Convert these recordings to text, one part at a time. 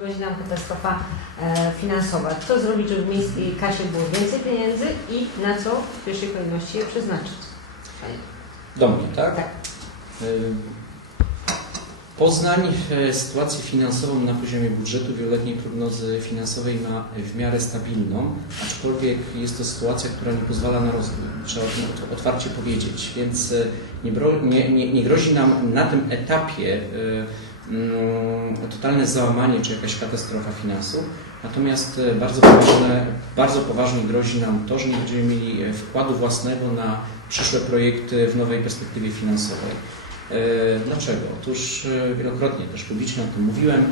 Grozi nam katastrofa e, finansowa. Co zrobić, żeby w miejskiej kasie było więcej pieniędzy i na co w pierwszej kolejności je przeznaczyć? Do mnie, tak? Tak. Y, Poznań e, sytuację finansową na poziomie budżetu wieloletniej prognozy finansowej ma w miarę stabilną, aczkolwiek jest to sytuacja, która nie pozwala na rozwój. Trzeba o tym ot- otwarcie powiedzieć, więc e, nie, nie, nie, grozi nam na tym etapie e, totalne załamanie czy jakaś katastrofa finansów. Natomiast e, bardzo poważne, bardzo poważnie grozi nam to, że nie będziemy mieli e, wkładu własnego na przyszłe projekty w nowej perspektywie finansowej. E, Dlaczego? Otóż wielokrotnie też publicznie o tym mówiłem.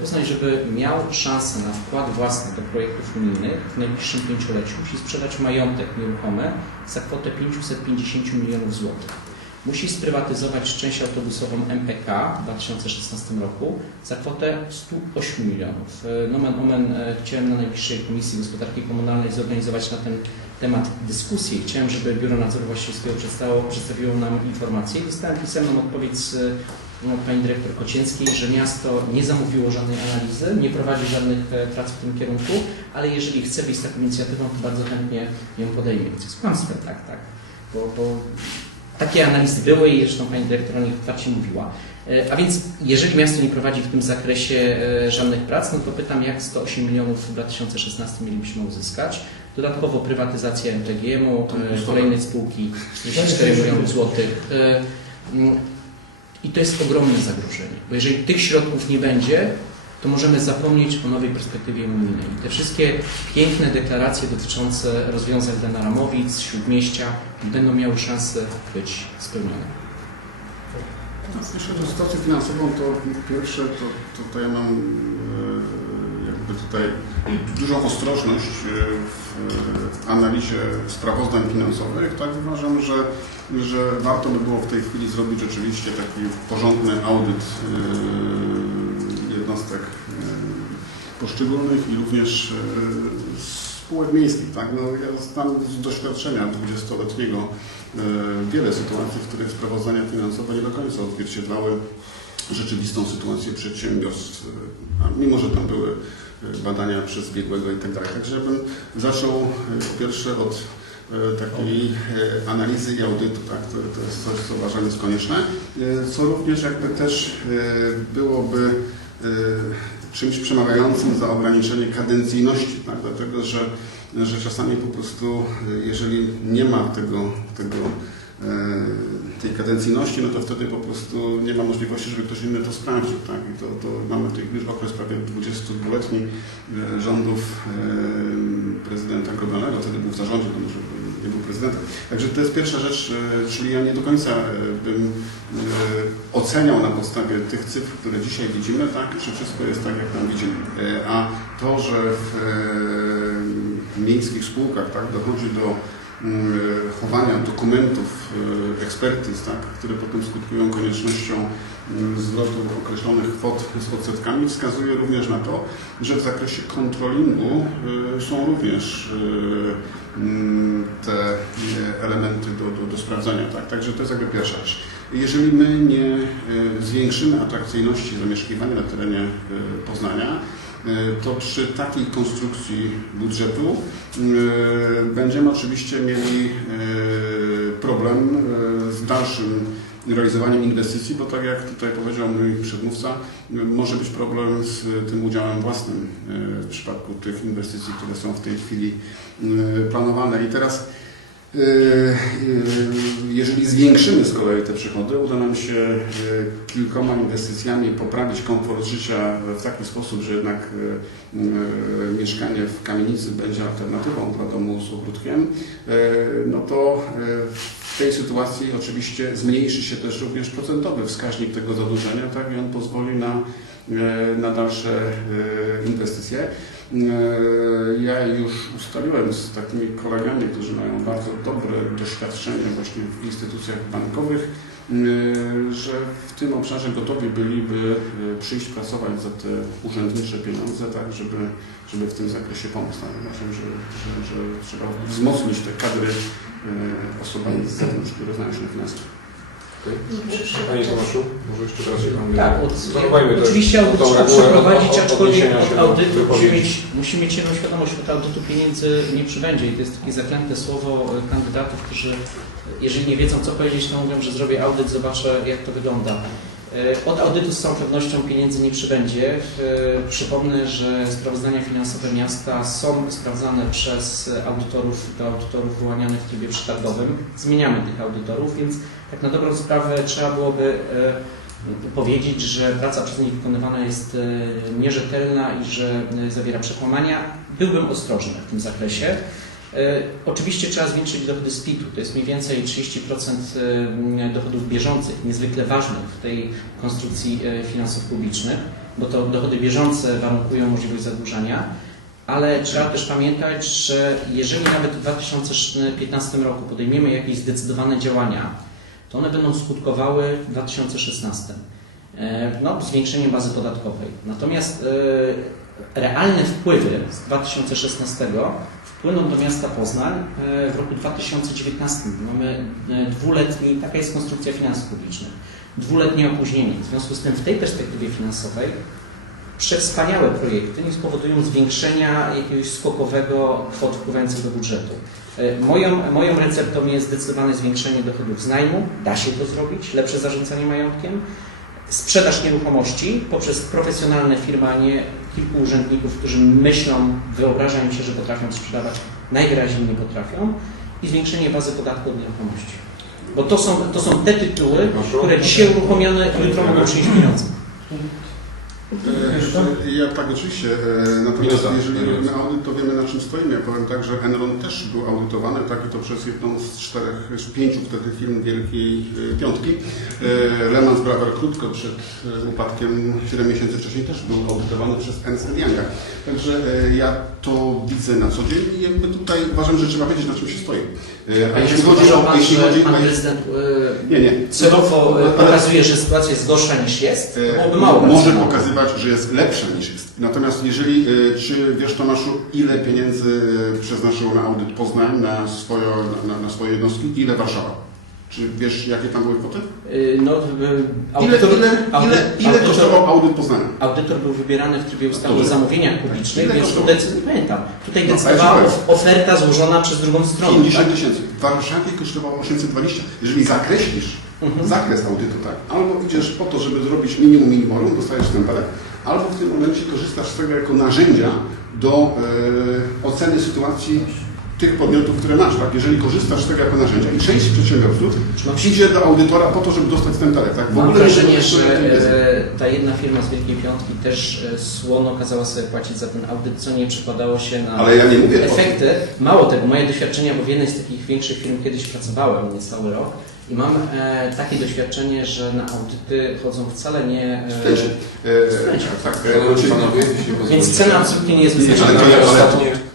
Poznań, żeby miał szansę na wkład własny do projektów unijnych w najbliższym pięcioleciu, musi sprzedać majątek nieruchomy za kwotę 550 milionów złotych. Musi sprywatyzować część autobusową MPK w 2016 roku za kwotę 108 milionów. Nomen omen e, chciałem na najbliższej Komisji Gospodarki Komunalnej zorganizować na ten temat dyskusję. Chciałem, żeby Biuro Nadzoru Właścicielskiego przedstawiło, nam informację. Dostałem pisemną odpowiedź z no, pani dyrektor Kocięckiej, że miasto nie zamówiło żadnej analizy, nie prowadzi żadnych e, prac w tym kierunku, ale jeżeli chce wyjść z taką inicjatywą, to bardzo chętnie ją podejmie. Więc jest kłamstwem, tak, tak. Bo, bo takie analizy były i zresztą pani dyrektor o nich otwarcie mówiła. E, A więc jeżeli miasto nie prowadzi w tym zakresie e, żadnych prac, no to pytam, jak 108 milionów w 2016 mielibyśmy uzyskać. Dodatkowo prywatyzacja MTGM-u, e, kolejnej spółki 34 milionów złotych. Mm, I to jest ogromne zagrożenie, bo jeżeli tych środków nie będzie, to możemy zapomnieć o nowej perspektywie unijnej. Te wszystkie piękne deklaracje dotyczące rozwiązań dla Naramowic, Śródmieścia będą miały szansę być spełnione. No, Jeśli chodzi o sytuację finansową, to pierwsze to, to, to ja mam e, jakby tutaj dużą ostrożność e, w analizie sprawozdań finansowych. Tak uważam, że, że warto by było w tej chwili zrobić rzeczywiście taki porządny audyt e, jednostek e, poszczególnych i również e, spółek miejskich. Tak? No, ja znam z doświadczenia 20-letniego e, wiele sytuacji, w których sprawozdania finansowe nie do końca odzwierciedlały rzeczywistą sytuację przedsiębiorstw, a mimo że tam były badania przez biegłego i tak dalej. Także bym zaczął po pierwsze od takiej analizy i audytu, tak? to, to jest coś, co uważam jest konieczne, co również jakby też byłoby czymś przemawiającym za ograniczenie kadencyjności, tak? dlatego że, że czasami po prostu, e, jeżeli nie ma tego, tego tej kadencyjności, no to wtedy po prostu nie ma możliwości, żeby ktoś inny to sprawdził. Tak? I to, to mamy tutaj już okres prawie 22-letni e, rządów e, prezydenta Grobelnego, wtedy był w zarządzie, to może nie był prezydentem. Także to jest pierwsza rzecz, e, czyli ja nie do końca e, bym e, oceniał na podstawie tych cyfr, które dzisiaj widzimy, tak, czy wszystko jest tak, jak tam widzimy. E, A to, że w e, miejskich spółkach tak, dochodzi do chowania dokumentów, e, ekspertyz, tak, które potem skutkują koniecznością mm, zwrotu określonych kwot z odsetkami, wskazuje również na to, że w zakresie kontrolingu są również mm, te elementy do, do, do sprawdzania. Tak? Także to jest jakby pierwsza rzecz. Jeżeli my nie zwiększymy atrakcyjności zamieszkiwania na terenie Poznania, to przy takiej konstrukcji budżetu e, będziemy oczywiście mieli e, problem e, z dalszym realizowaniem inwestycji, bo tak jak tutaj powiedział mój przedmówca, e, może być problem z tym udziałem własnym e, w przypadku tych inwestycji, które są w tej chwili e, planowane. I teraz e, e, jeżeli zwiększymy z kolei te przychody, uda nam się e, kilkoma inwestycjami poprawić komfort życia w taki sposób, że jednak e, e, mieszkanie w kamienicy będzie alternatywą dla domu z ogródkiem, e, no to e, w tej sytuacji oczywiście zmniejszy się też również procentowy wskaźnik tego zadłużenia, tak, i on pozwoli na, e, na dalsze e, inwestycje. E, Ja już ustaliłem z takimi kolegami, którzy mają bardzo dobre doświadczenie właśnie w instytucjach bankowych, e, że w tym obszarze gotowi byliby e, przyjść pracować za te urzędnicze pieniądze, tak, żeby, żeby w tym zakresie pomóc. Tak, Uważam, że, że, że trzeba wzmocnić te kadry e, osobami z zewnątrz, które znają się na finansach. Panie Tomaszu, może jeszcze teraz się Pan Tak, od, Zachowajmy też oczywiście audyt trzeba przeprowadzić, aczkolwiek od do audytu musimy wypowiedzi. mieć, musimy mieć jedną świadomość, od audytu pieniędzy nie przybędzie i to jest takie zaklęte słowo e, kandydatów, którzy e, jeżeli nie wiedzą co powiedzieć, to mówią, że zrobię audyt, zobaczę jak to wygląda. E, Od audytu z całą pewnością pieniędzy nie przybędzie. E, Przypomnę, że sprawozdania finansowe miasta są sprawdzane przez audytorów, do audytorów wyłanianych w trybie przetargowym. Zmieniamy tych audytorów, więc tak na dobrą sprawę trzeba byłoby e, powiedzieć, że praca przez nich wykonywana jest nierzetelna i że zawiera przekłamania. Byłbym ostrożny w tym zakresie. E, Oczywiście trzeba zwiększyć dochody z PIT-u. To jest mniej więcej 30% e, dochodów bieżących, niezwykle ważnych w tej konstrukcji e, finansów publicznych, bo to dochody bieżące warunkują możliwość zadłużania. Ale trzeba też pamiętać, że jeżeli nawet w 2015 roku podejmiemy jakieś zdecydowane działania, to one będą skutkowały w 2016. E, No, zwiększeniem bazy podatkowej. Natomiast realne wpływy z 2016 wpłyną do miasta Poznań e, w roku 2019. Mamy e, dwuletni, taka jest konstrukcja finansów publicznych, dwuletnie opóźnienie. W związku z tym w tej perspektywie finansowej przewspaniałe projekty nie spowodują zwiększenia jakiegoś skokowego kwot wpływających do budżetu. E, Moją, moją receptą jest zdecydowane zwiększenie dochodów z najmu, da się to zrobić, lepsze zarządzanie majątkiem, sprzedaż nieruchomości poprzez profesjonalne firmy, a nie kilku urzędników, którzy myślą, wyobrażają się, że potrafią sprzedawać, najwyraźniej nie potrafią i zwiększenie bazy podatku od nieruchomości. Bo to są, to są te tytuły, które dzisiaj uruchomione, jutro mogą przynieść pieniądze. E, Ja tak oczywiście, e, natomiast Minuta. jeżeli robimy audyt, to wiemy na czym stoimy. Ja powiem tak, że Enron też był audytowany, tak i to przez jedną z czterech, z pięciu wtedy firm Wielkiej e, Piątki. E, Lehman Brothers krótko przed upadkiem, 7 miesięcy wcześniej też był audytowany przez Ernst Younga. Także ja to widzę na co dzień i jakby tutaj uważam, że trzeba wiedzieć na czym się stoi. E, A jeśli chodzi o... pan, Jeśli że chodzi, pan prezydent e, nie, nie. celowo e, Ale- pokazuje, że sytuacja jest gorsza niż jest? E, Byłoby mało Może pokazywać, że jest lepsza niż jest. Natomiast jeżeli, e, czy wiesz Tomaszu, ile pieniędzy e, przeznaczyło na audyt Poznań, na, swoje, na, na swoje jednostki, ile Warszawa? Czy wiesz, jakie tam były kwoty? E, No, Ile, audytor, ile, ile, audy- ile kosztował audyt Poznania? Audytor był wybierany w trybie ustawy o zamówieniach publicznych, Ile więc tu kosztował? decyzję pamiętam. Tutaj No, decydowała oferta złożona przez drugą stronę. 50 Tak? tysięcy. W Warszawie kosztowało 820. Jeżeli zakreślisz Mhm. zakres audytu, tak, albo idziesz po to, żeby zrobić minimum minimorum, dostajesz stempelek, albo w tym momencie korzystasz z tego jako narzędzia do e, oceny sytuacji tych podmiotów, które masz. Tak? Jeżeli korzystasz z tego jako narzędzia i część przedsiębiorców No, idzie do audytora po to, żeby dostać stempelek. Tak? W Mam wrażenie, że e, ta jedna firma z Wielkiej Piątki też e, słono kazała sobie płacić za ten audyt, co nie przekładało się na Ale ja nie mówię efekty. Mało tego, moje doświadczenia, bo w jednej z takich większych firm kiedyś pracowałem niecały rok i mam e, takie doświadczenie, że na audyty chodzą wcale nie... E. E, Studenci. tak, e, Panowie, więc cena absolutnie nie jest Nie,